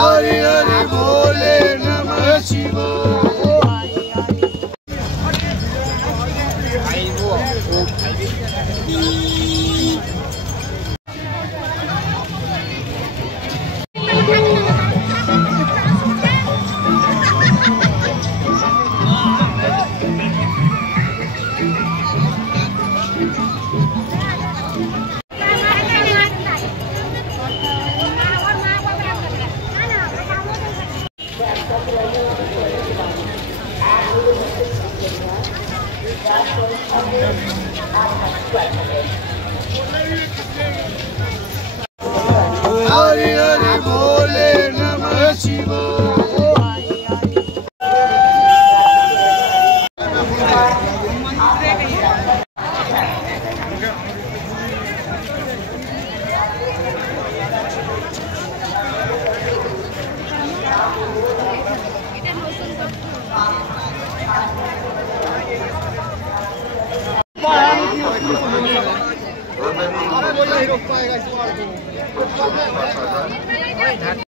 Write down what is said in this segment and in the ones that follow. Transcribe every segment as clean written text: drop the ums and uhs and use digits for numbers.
हरि हरि बोले नमः शिवाय। हरि हरि बोले नमः शिवाय।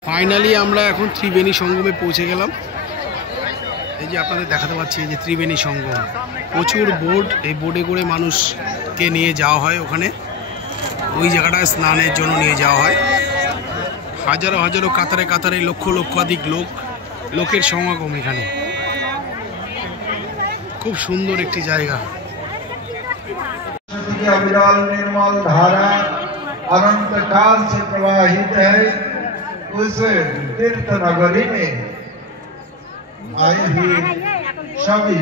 ফাইনালি আমরা এখন ত্রিবেণী সঙ্গমে পৌঁছে গেলাম। এই যে আপনাদের দেখাতে পাচ্ছি, এই যে ত্রিবেণী সঙ্গম, প্রচুর বোট, এই বোটে করে মানুষকে নিয়ে যাওয়া হয় ওখানে, ওই জায়গাটায় স্নানের জন্য নিয়ে যাওয়া হয়। হাজারো হাজারো কাতারে কাতারে লক্ষ লক্ষাধিক লোকের সমাগম এখানে। খুব সুন্দর একটি জায়গা। अविरल निर्मल धारा अनंत काल से प्रवाहित है। उस तीर्थ नगरी में आए हुए सभी